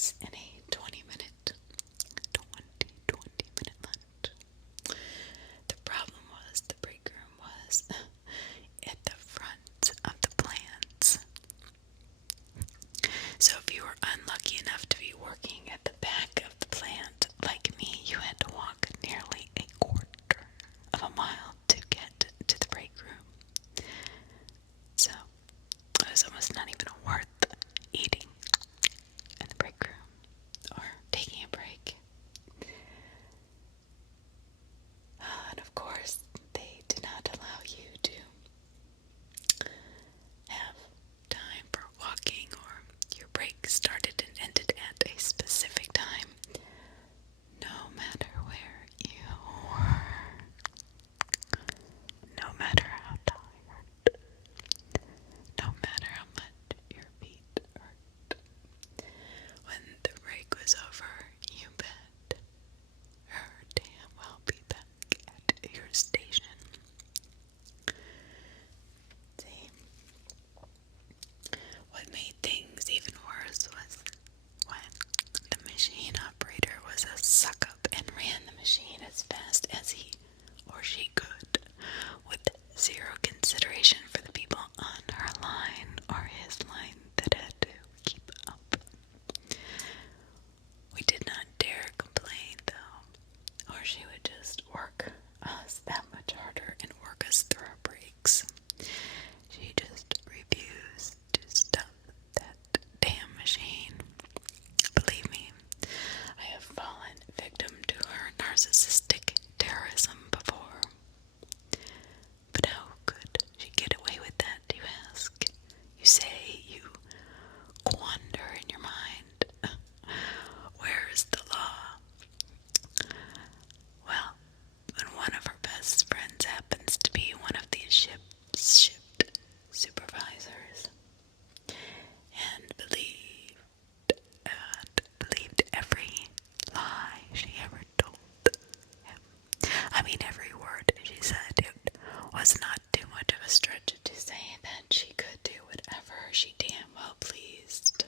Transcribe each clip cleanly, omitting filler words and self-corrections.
breaks and a 20-minute lunch. The problem was the break room was at the front of the plants. So if you were unlucky enough to be working at the back of the plant, like me, you had to walk nearly a quarter of a mile to get to the break room. So it was almost not even worth eating in the break room or taking a break. And of course, they did not allow you to have time for walking, or your break started and ended at a specific time, no matter where you were, no matter how tired, no matter how much your feet hurt. When the break was over, you better damn well be back at your station. See, what made things even worse was when the machine operator was a suck-up and ran the machine as fast as he or she could, with zero consideration for the people on her line or his line that had to keep up. We did not dare complain, though, or she would just work us that much harder and work us through our breaks. She just refused to stop that damn machine. Believe me, I have fallen victim to her narcissistic terrorism before. But how could she get away with that, you ask? You say, you quander in your mind. Where is the law? Well, when one of her best friends happens to be one of these shift supervisors, and believed every lie she ever told him. I mean, every word she said. It was not too much of a stretch to say that she could do whatever she damn well pleased.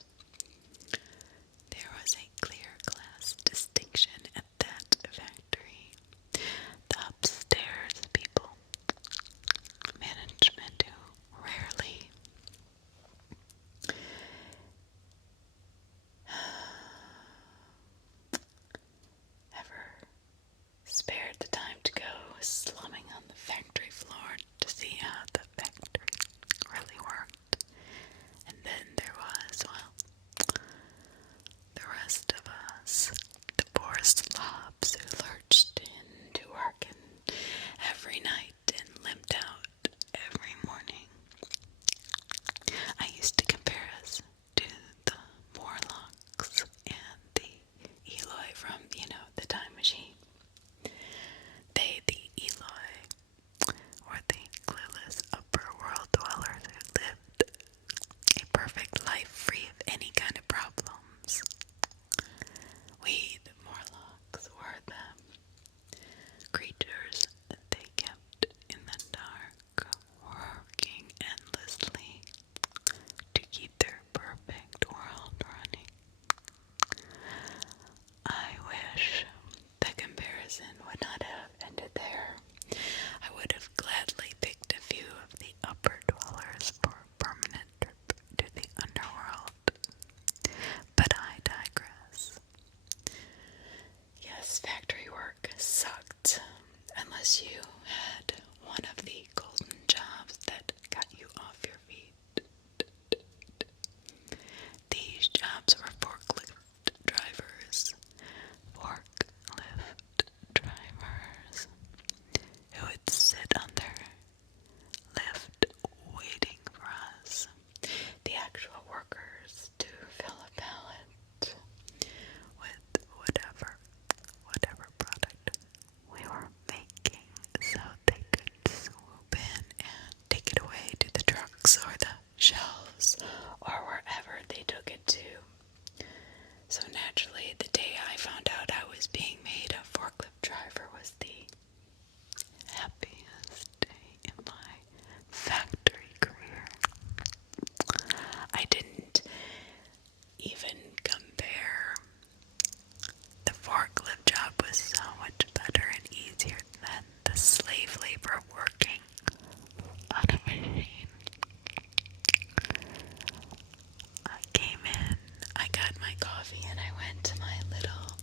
coffee and I went to my little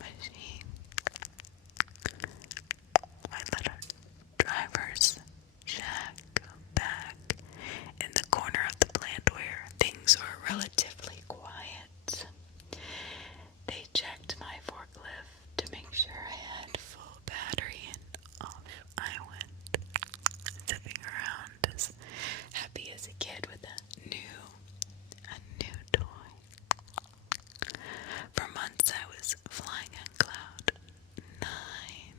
machine, my little driver's shack back in the corner of the plant where things were relatively quiet. They checked my forklift to make sure I had full battery, and off I went, zipping around as happy as a kid with a new toy. For months I was flying on cloud nine.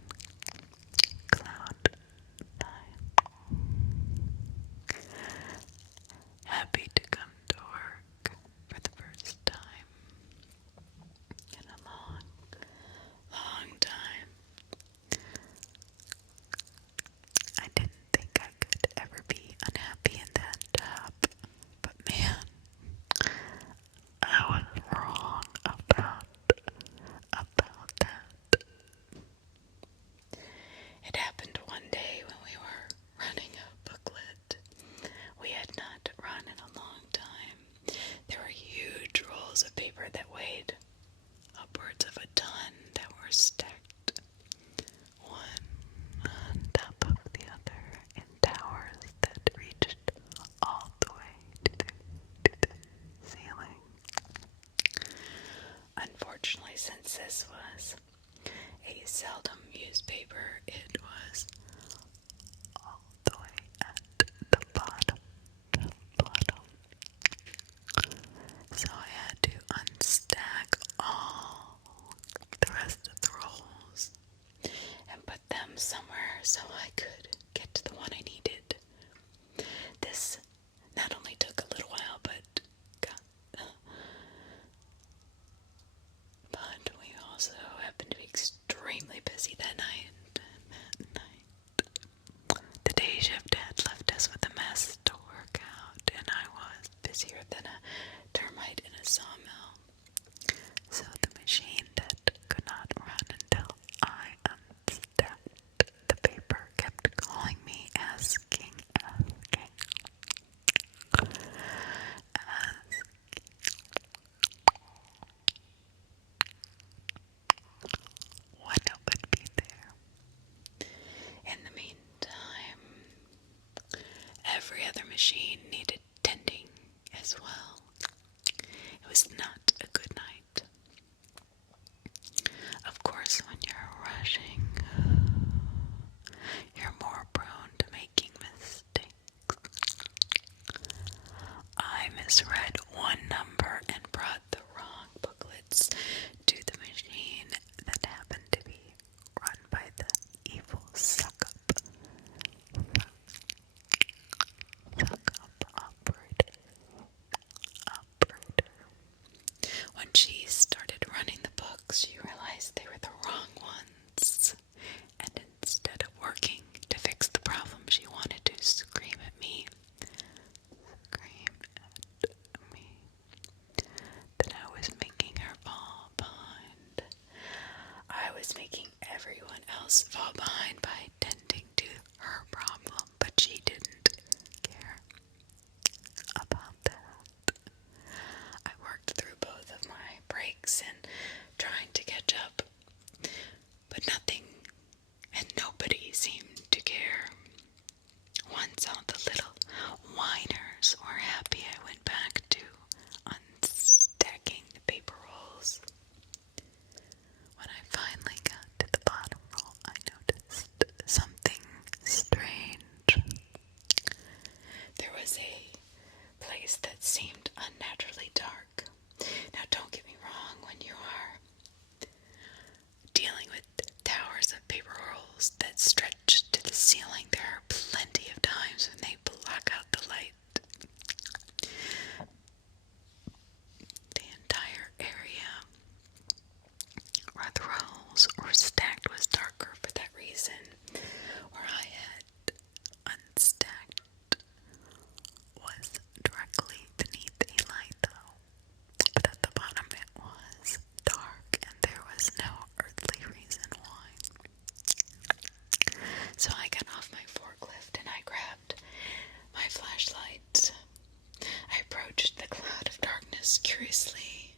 Happy to come to work for the first time in a long time. I didn't think I could ever be unhappy in that job, but man, I was wrong about that. It happened one day when we were running a booklet. We had not run in a long time. There were huge rolls of paper that weighed upwards of a ton that were stacked one on top of the other in towers that reached all the way to the ceiling. Unfortunately, since this was a seldom used paper, it was all the way at the bottom. So I had to unstack all the rest of the rolls and put them somewhere so I could get to the one I needed. This not only took a little while, but we also happened to be extremely busy that night. The day shift had left us with a mess to work out, and I was busier than a termite in a sawmill. So the machine that could not run until I unstacked the paper kept calling me, asking when it would be there. In the meantime, every other machine needed tending as well. It was not a good night. Of course, when you're rushing, you're more prone to making mistakes. I misread one number and brought the wrong booklets to the machine that happened to be run by the evil suck-up operator. When she started running the books, she realized they were the wrong ones. And instead of working to fix the problem, she wanted to scream at me that I was making her fall behind. I was making everyone else fall behind by tending to her problem, but she didn't care about that. I worked through both of my breaks and trying to catch up, but nothing and nobody seemed to care. Once all the little whiners were happy, I went back to unstacking the paper rolls. When I finally got to the bottom roll, I noticed something strange. There was a place that seemed unnaturally dark. Now, don't get me wrong, when you are dealing with towers of paper rolls that stretch to the ceiling, there are plenty of times when they block out the light. The entire area where the rolls were stacked was darker for that reason. Where I had unstacked was directly beneath a light, though. But at the bottom it was dark, and there was no earthly reason why. So I got off my forklift and I grabbed my flashlight. I approached the cloud of darkness curiously,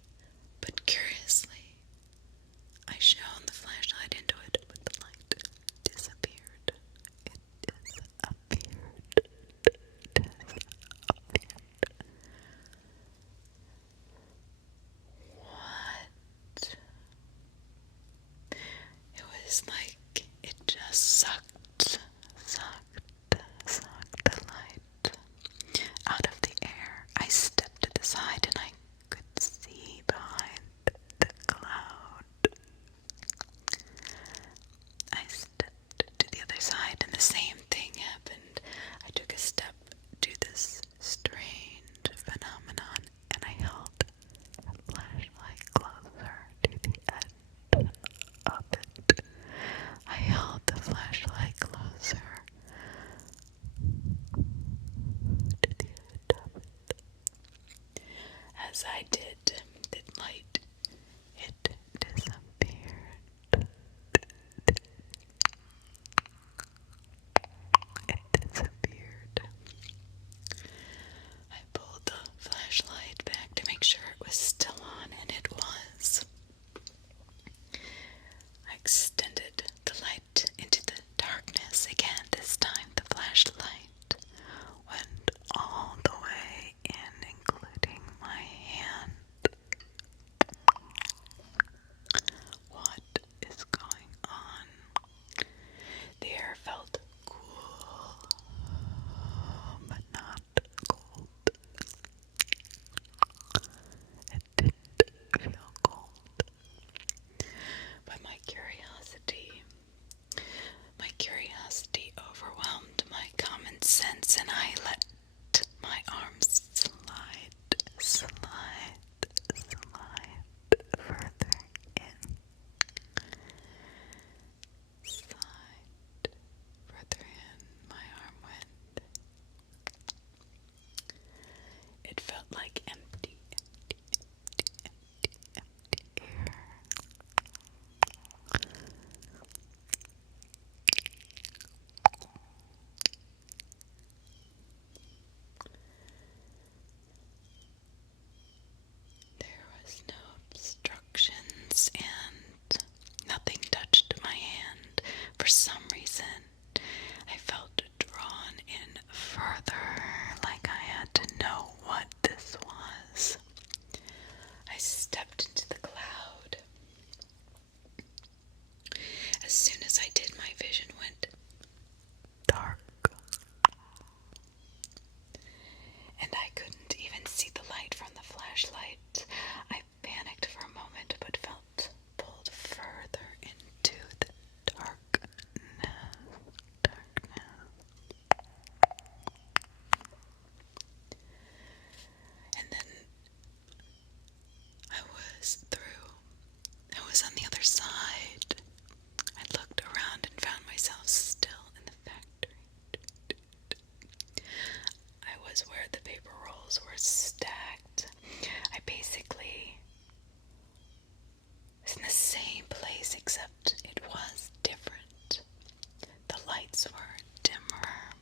did the light, it disappeared. It disappeared. I pulled the flashlight back to make sure it was still on, and it was. I extended the light into the darkness again. This time the flashlight went all the way in, including my hand. What is going on? The air felt cool, but not cold. It didn't feel cold. But my curiosity overwhelmed my common sense, and I let my arms slide further in. Slide further in, my arm went. It felt like empty air. There was no obstructions and nothing touched my hand. For some reason, I felt drawn in further, like I had to know what this was. I stepped into the cloud. As soon as I did, my vision went dark, and I couldn't even see the light from the flashlight. I panicked for a moment, but felt pulled further into the darkness. And then I was through. I was on the other side. I looked around and found myself still in the factory. I was where the paper rolls were stacked. I basically was in the same place, except it was different. The lights were dimmer.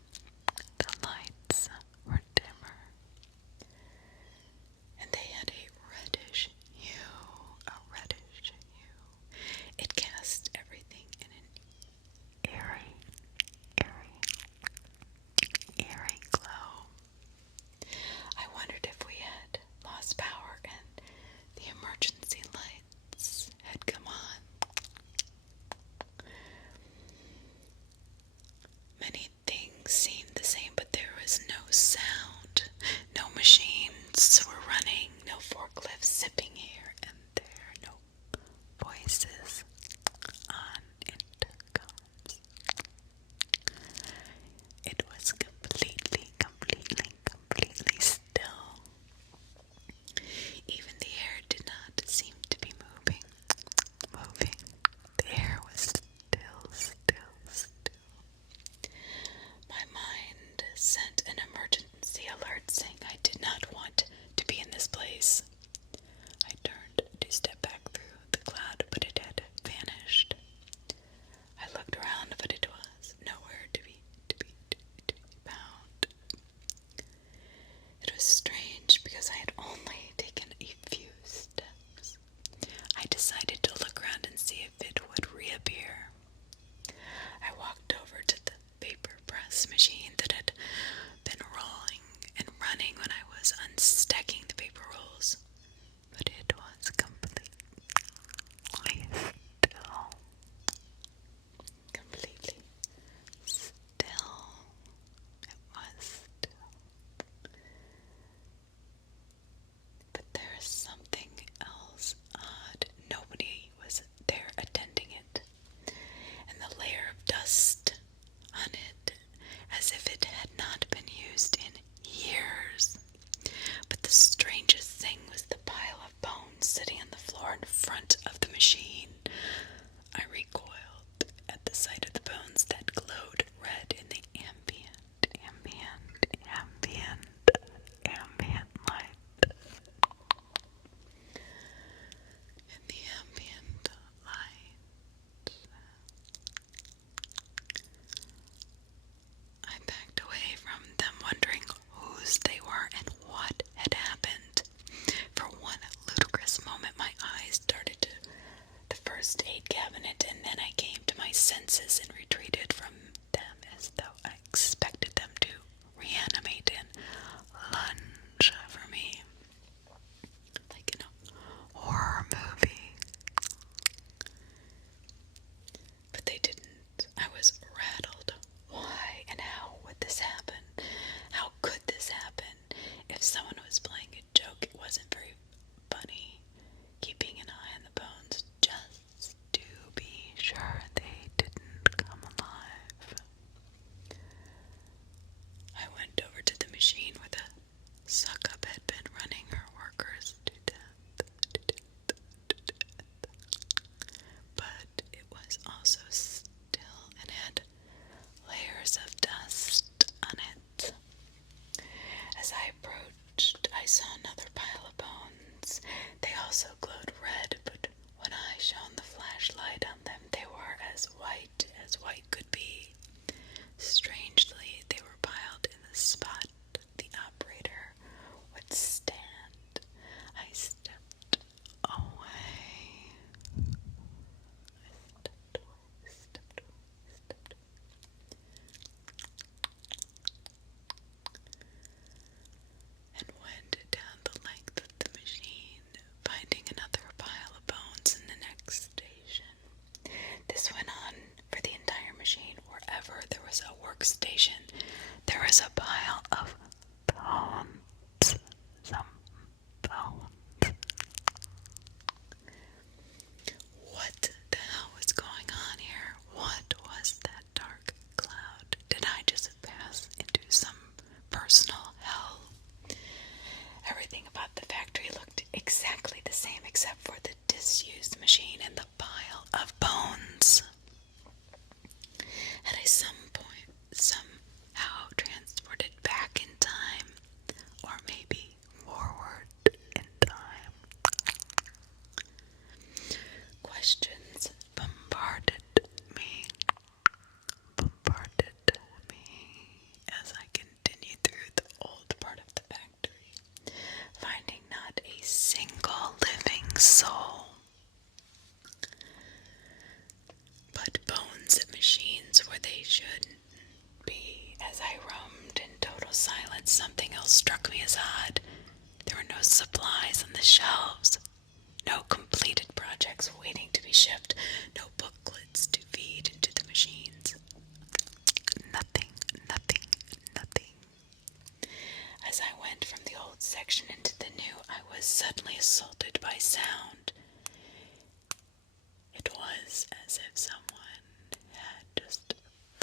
And they had a reddish hue. It cast everything in an eerie glow. I wondered if we had lost power and the emergency lights had come on. Many things seemed the same, but there was no sound. No machines were running, no forklifts zipping here and there, no voices on intercoms. It was completely still. Even the air did not seem to be moving. The air was still. My mind sent an emergency alert saying I did not want to be in this place. I turned to step back through the cloud, but it had vanished. I looked around, but it was nowhere to be found. It was strange because I had only taken a few steps. I decided to look around and see if it would reappear. I walked over to the paper press machine that had been rolling and running when I was unstacking the paper rolls, but it was completely still. Completely still. It was still. But there is something else odd. Nobody was there attending it, and the layer of dust on it, as if it had not been used in years. But the strangest thing was the pile of bones sitting on the floor in front of the machine. I recoiled at the sight of the bones that glowed red in the ambient light. soul. But bones at machines where they shouldn't be. As I roamed in total silence, something else struck me as odd. There were no supplies on the shelves, no completed projects waiting to be shipped, no booklets to feed into the machines. Nothing. As I went from the old section into the new, I was suddenly assaulted by sound. It was as if someone had just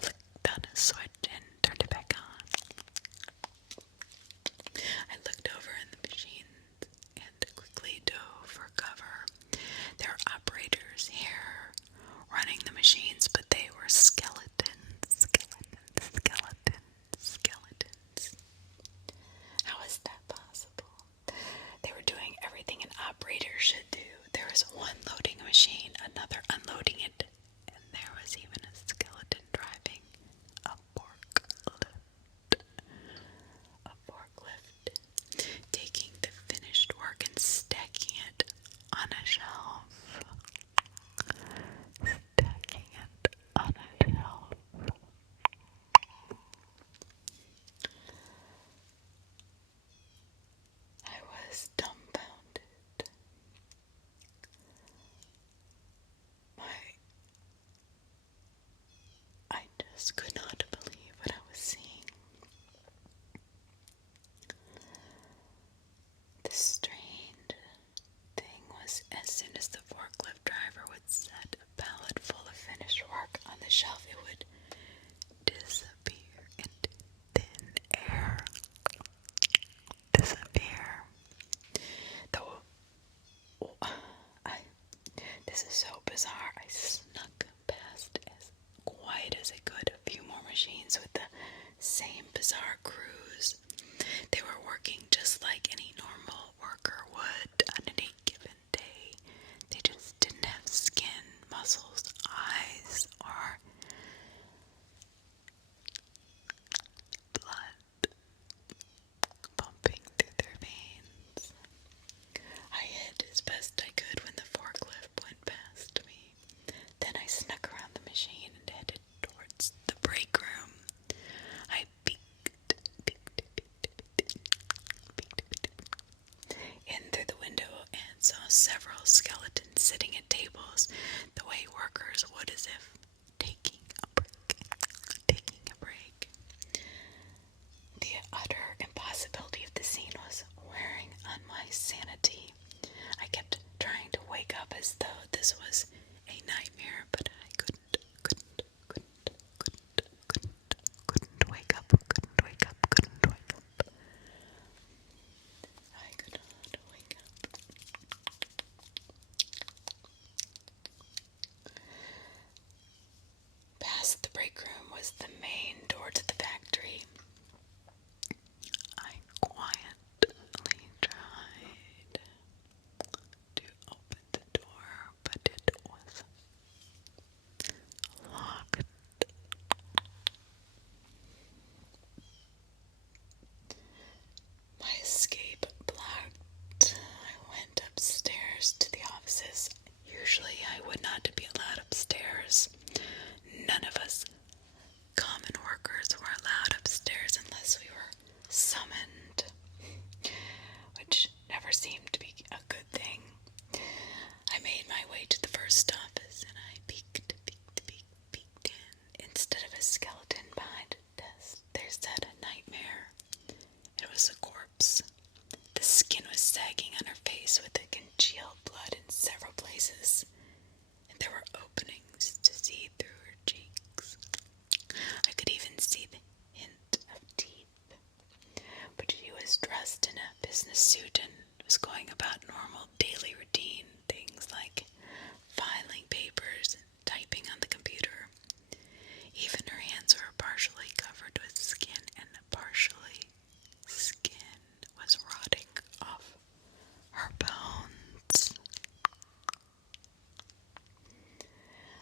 flicked on a switch and turned it back on. I looked over in the machine and quickly dove for cover. There were operators here running the machines, but they were skeletons. How is that possible? They were doing everything an operator should do. There was one loading a machine, another unloading it, and there was even a skeleton driving a forklift, taking the finished work and stacking it on a shelf. I was dumbfounded. I just could not believe what I was seeing. The strange thing was, as soon as the forklift driver would set a pallet full of finished work on the shelf, it would disappear into thin air. This is so bizarre. I snuck past as quiet as I could a few more machines with the same bizarre crews. They were working just like any normal worker would on any given day. They just didn't have skin, muscles, eyes, or blood pumping through their veins. I hid as best I could when the forklift went past me. Then I snuck around the machine and headed towards the break room. I peeked in through the window and saw several skeletons sitting at tables the way workers would, as if taking a break. The utter impossibility of the scene was wearing on my sanity. I kept trying to wake up as though this was a nightmare, but I couldn't wake up. I could not wake up. Past the break room was the main door to the factory. I quietly tried to open the door, but it was locked. My escape blocked. I went upstairs to the offices. Usually I would not be allowed upstairs. None of us common workers were allowed upstairs unless we were summoned, which never seemed to be a good thing. I made my way to the first office and I peeked in. Instead of a skeleton behind a desk, there sat a nightmare. It was a corpse. The skin was sagging on her face with the congealed blood in several places, and there were openings to see through her cheeks. I could even see the hint of teeth. But she was dressed in a business suit and was going about normal daily routine things like filing papers and typing on the computer. Even her hands were partially covered with skin, and partially skin was rotting off her bones.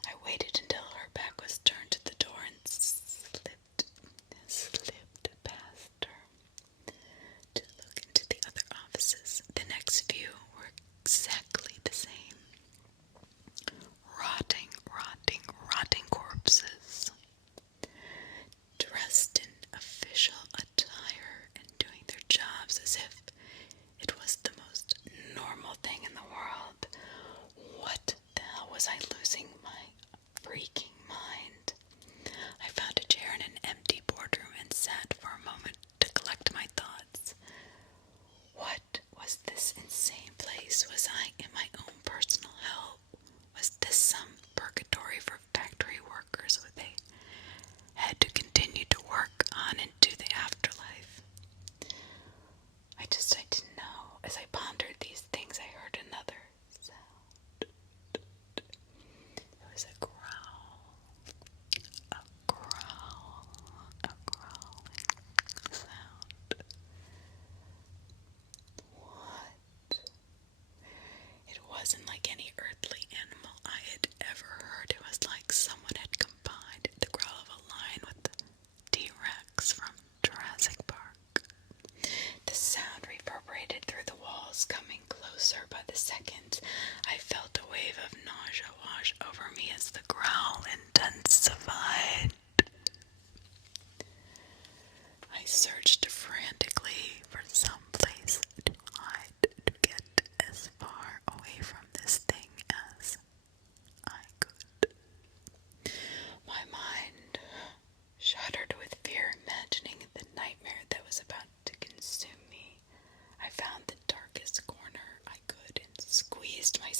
I waited until her back was turned to the door and slipped past her to look into the other offices. The next few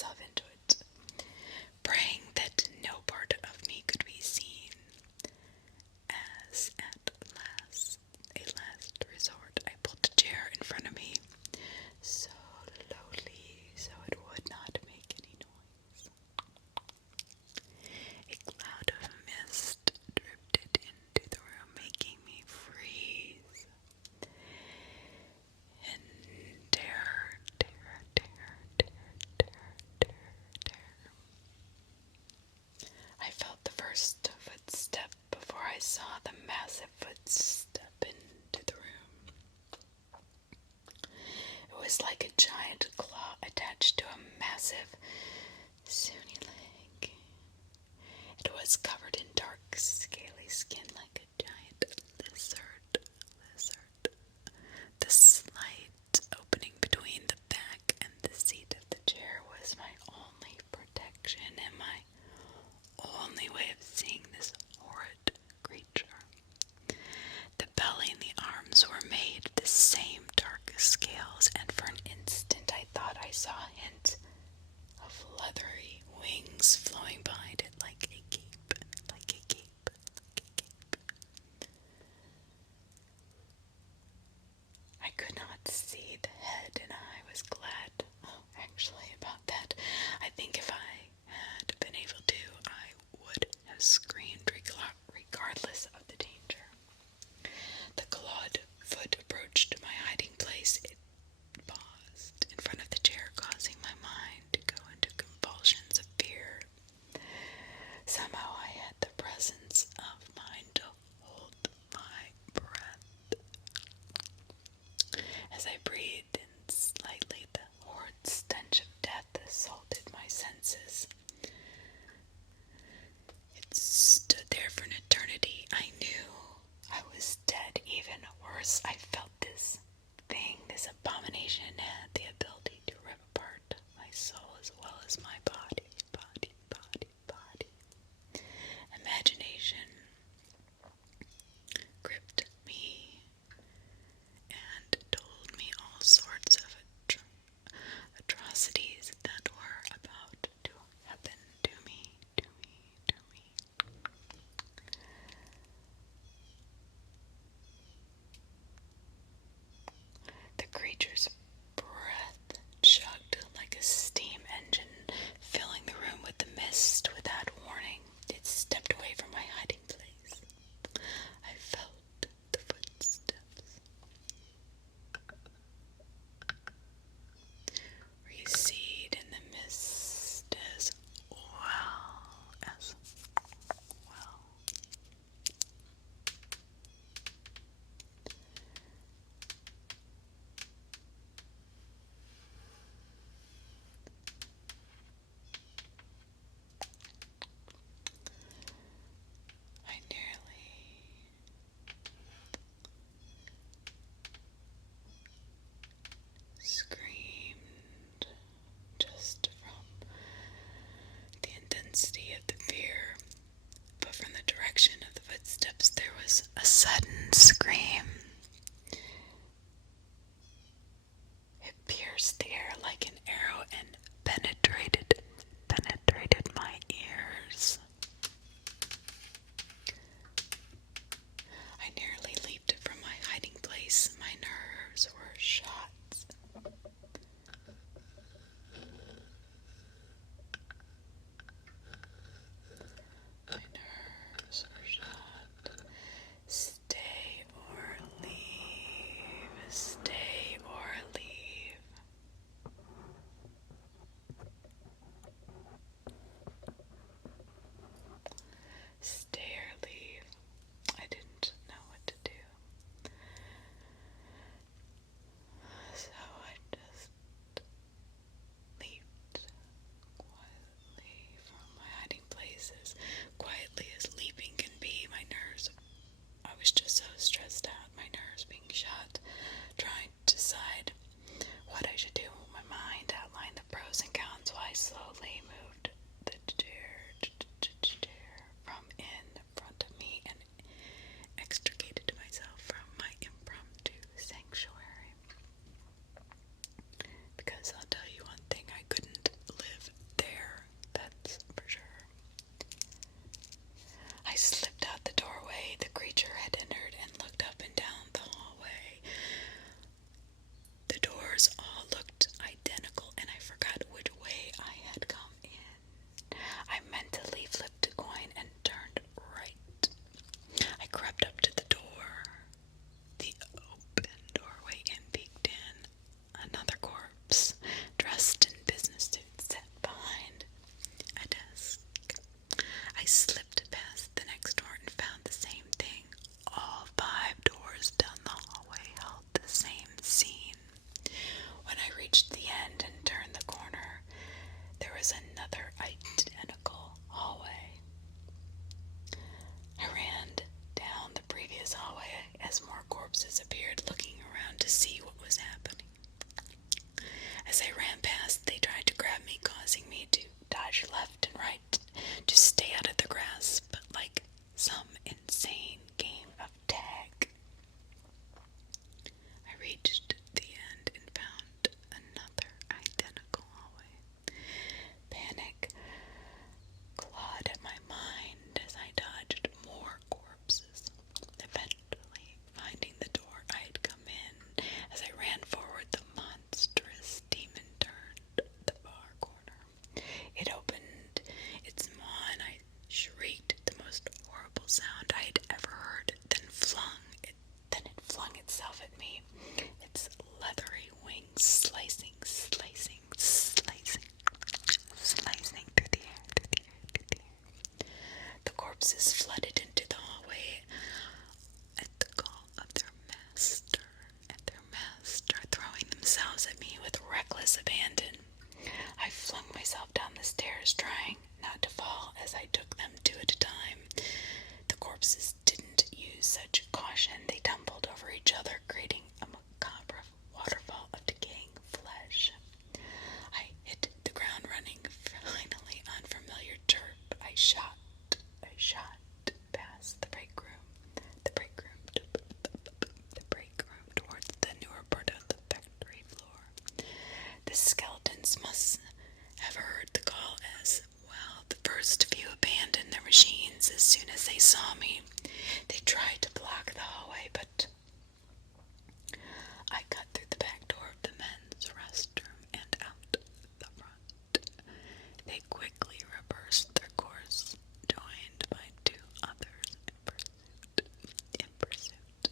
myself into it, praying that no part of me could be seen, as at a last resort, I pulled the chair in front of me, slowly, so it would not make any noise. A cloud of mist drifted into the room, making me freeze. And terror. I felt the first footstep before I saw the massive footstep into the room. It was like a giant claw attached to a massive, sinewy leg. It was covered in dark, scaly skin like a giant lizard. The slight opening between the back and the seat of the chair was my only protection and my only way of seeing this horrid creature. The belly and the arms were made the same dark scales, and for an instant I thought I saw a hint of leathery wings flowing behind it like a cape. I could not see the head, and I was glad, actually, about that. I think if I had been able to, I would have screamed regardless of the danger. The clawed foot approached my hiding place. It paused in front of the chair, causing my mind to go into convulsions of fear. Somehow I had the presence of mind to hold my breath. As I breathed in slightly, the horrid stench of death assaulted my senses. It stood there for an eternity. I knew I was dead. Even worse, I felt this thing, this abomination, had the ability to rip apart my soul as well as my body. Imagination gripped me and told me all sorts of atrocities that were about to happen to me. The creature's breath chugged like a steam engine, filling the room with the mist. Without warning, it stepped away from my hiding place. I felt the footsteps recede in the mist as well. I nearly screamed just from the intensity of the fear, but from the direction of the footsteps there was a sudden scream. It pierced the air like an arrow and penetrated my ears. I nearly leaped from my hiding place. My nerves were shot. Stay or ever heard the call as well. The first few abandoned their machines as soon as they saw me. They tried to block the hallway, but I cut through the back door of the men's restroom and out the front. They quickly reversed their course, joined by two others in pursuit.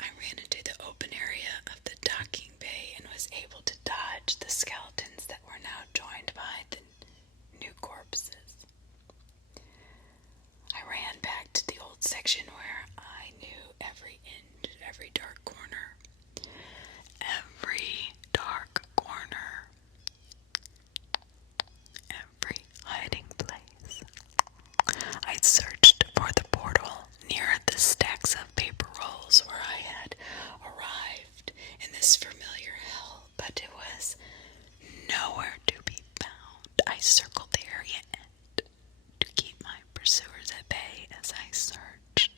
I ran into the open area of the docking bay and was able to dodge the skeletons that were now joined by the new corpses. I ran back to the old section where I knew every inch, every dark corner. Every dark corner. Every hiding place. I searched for the portal near the stacks of paper rolls where I had arrived in this familiar hell, but it was nowhere to be found. I circled the area end to keep my pursuers at bay as I searched.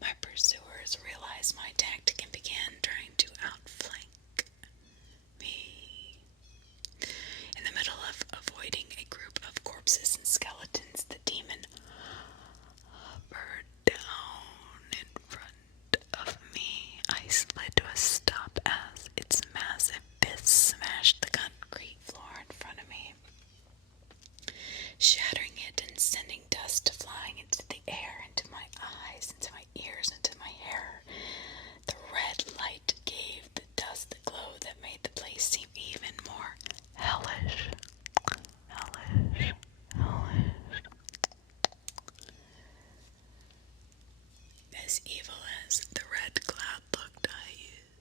My pursuers realized my tactic and began trying to outflank me. In the middle of avoiding a group of corpses and skeletons, the demon hovered down in front of me. I slid to a stop as its massive fist smashed the concrete floor in front of me, shattering it and sending dust flying into the air, into my eyes, into my ears, into my hair. The red light gave the dust the glow that made the place seem even more hellish. Hellish. As evil as the red cloud looked, I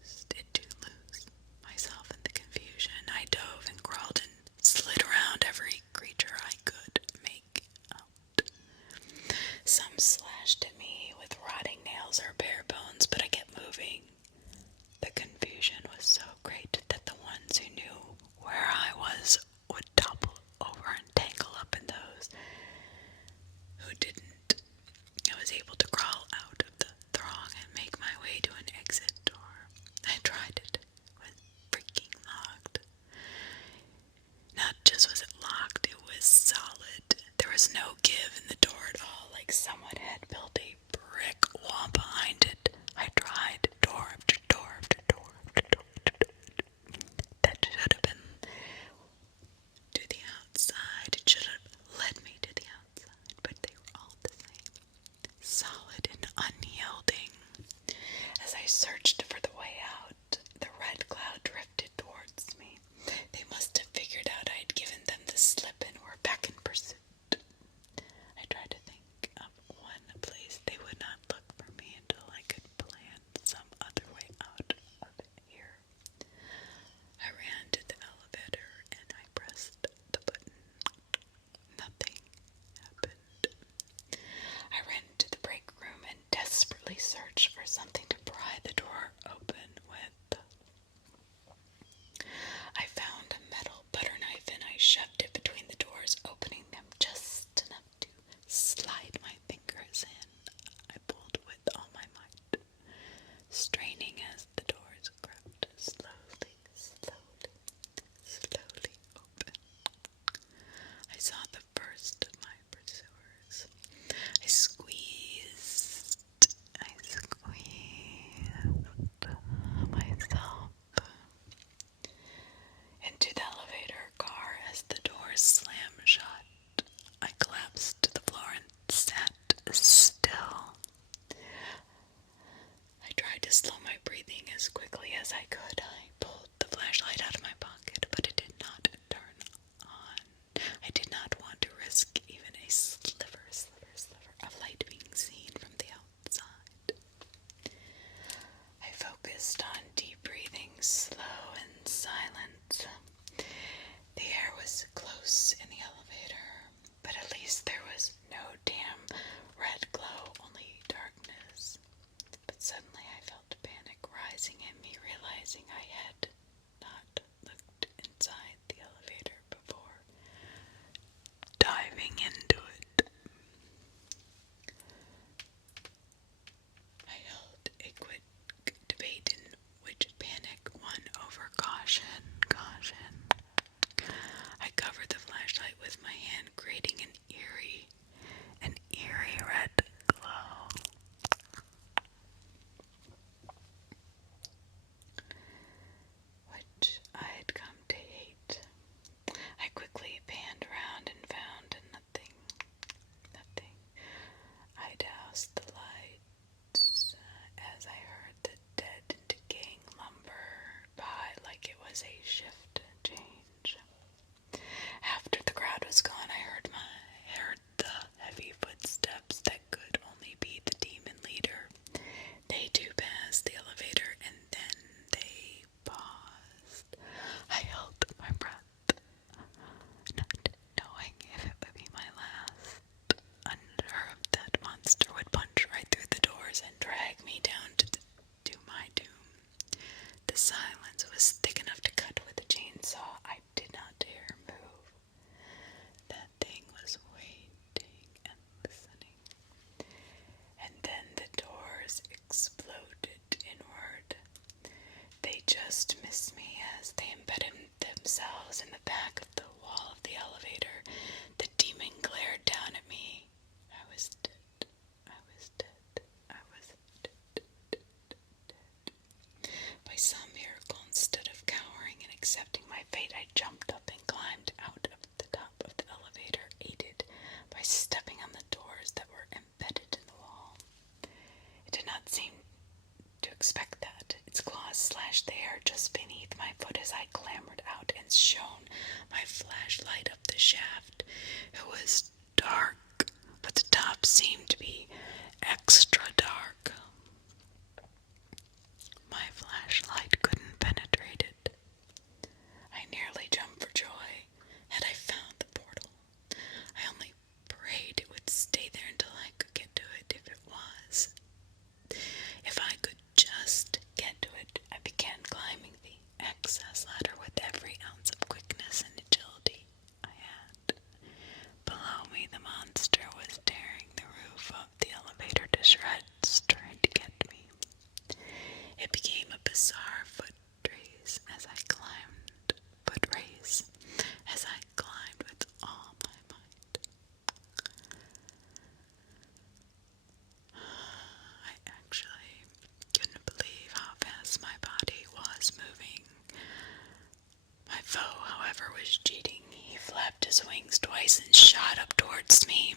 used it to lose myself in the confusion. I dove and crawled and slid around every creature I could make out. Some slashed at me with rotting nails or bare bones, but I kept moving. The confusion was so great that the ones who knew where I was would topple over and tangle up in those who didn't. I was able to crawl out of the throng and make my way to an exit door. I tried it. It was freaking locked. Not just was it locked, it was solid. There was no give in the door at all, like someone had built a brick wall behind it. I tried door after door after door after door after door. That should have been to the outside. It should have led me to the outside, but they were all the same. Solid and unyielding. As I searched for the way out, the red cloud drifted towards me. They must have figured out I'd given them the slip and were back in pursuit. I tried to think of one place they would not look for me until I could plan some other way out of here. I ran to the elevator and I pressed the button. Nothing happened. I ran to the break room and desperately searched for something to pry the door open with. I found a metal butter knife and I shoved it between the doors, opening them just enough to slide my fingers in. I pulled with all my might, straining as the doors crept slowly open. I saw the first of my pursuers. I squeezed myself into the elevator car as the doors slammed shut. I collapsed to the floor and sat still. I tried to slow my breathing as quickly as I could. I pulled the flashlight out of my pocket, but it did not turn on. I did not want to risk even a sliver of light being seen from the outside. I focused on deep breathing, slow and silent. The air was close in the elevator, but at least there was no damn red glow, only darkness. But suddenly I felt panic rising in me, realizing I had not looked inside the elevator before diving into it. I held a quick was thick enough to cut with a chainsaw. I did not dare move. That thing was waiting and listening. And then the doors exploded inward. They just missed me as they embedded themselves in the back of the wall of the elevator. The demon glared down at me. I was dead. I was dead. I was dead. By some miracle, instead of cowering and accepting my fate, I jumped up and climbed out of the top of the elevator, aided by stepping on the doors that were embedded in the wall. It did not seem to expect that. Its claws slashed the air just beneath my foot as I clambered out and shone my flashlight up the shaft. It was dark, but the top seemed to be extra dark. My flashlight couldn't penetrate it. I nearly jumped for joy. Had I found the portal? I only prayed it would stay there until I could get to it if it was. If I could just get to it, I began climbing the access ladder with every ounce of quickness and agility I had. Below me, the monster was tearing the roof of the elevator to shreds, trying to get me. It became a bizarre foot race as I climbed with all my might. I actually couldn't believe how fast my body was moving. My foe, however, was cheating. He flapped his wings twice and shot up towards me.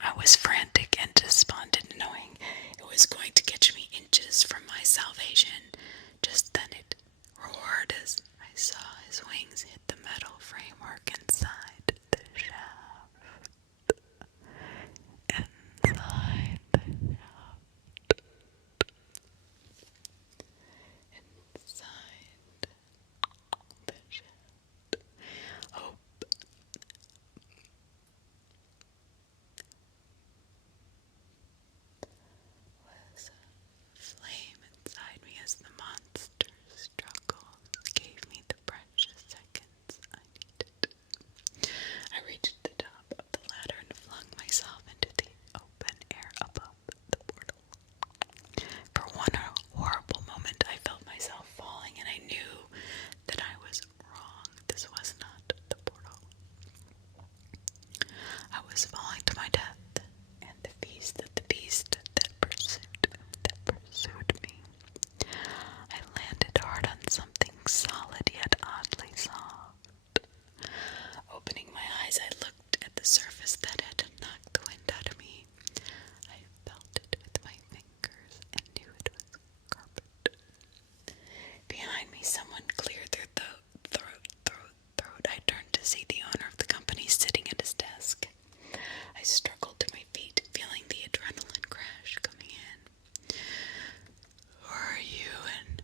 I was frantic and despondent, knowing it was going to catch me inches from my salvation. Just then it roared as I saw his wings hit the metal framework inside the shaft. Inside the shaft. Hope was a flame inside me as the monster's struggles gave me the precious seconds I needed. I reached the top of the ladder and flung myself into the open air above the portal. For one horrible moment, I felt myself falling, and I knew that I was wrong. This was not the portal. I was falling to my death, and the beast that pursued me. I landed hard on something solid yet oddly soft. Opening my eyes, I looked at the surface that had knocked the wind out of me. I felt it with my fingers and knew it was carpet. Behind me, someone cleared their throat. I turned to see the owner of the company sitting at his desk. I struggled to my feet, feeling the adrenaline crash coming in. Who are you and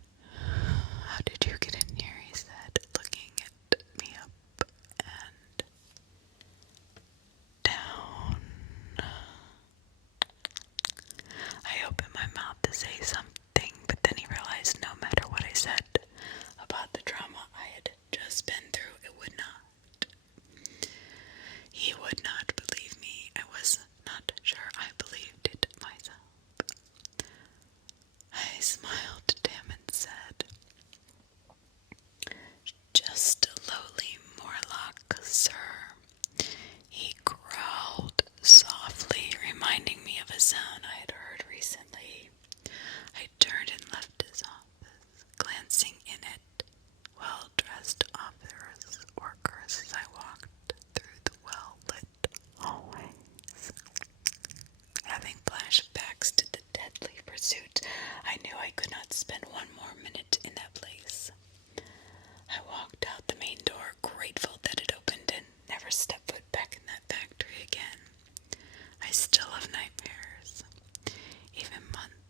how did you get in here? He said, looking at me up and down. I opened my mouth to say something, but then he realized no matter what I said about the trauma I had just been through, he would not believe me. I was not sure I believed it myself. I smiled at him and said, "Just a lowly Morlock, sir." He growled softly, reminding me of a sound I had heard recently. I turned and left his office, glancing in at well-dressed workers as I walked through the well-lit hallways. Having flashbacks to the deadly pursuit, I knew I could not spend one more minute in that place. I walked out the main door, grateful that it opened, and never stepped foot back in that factory again. I still have nightmares, even months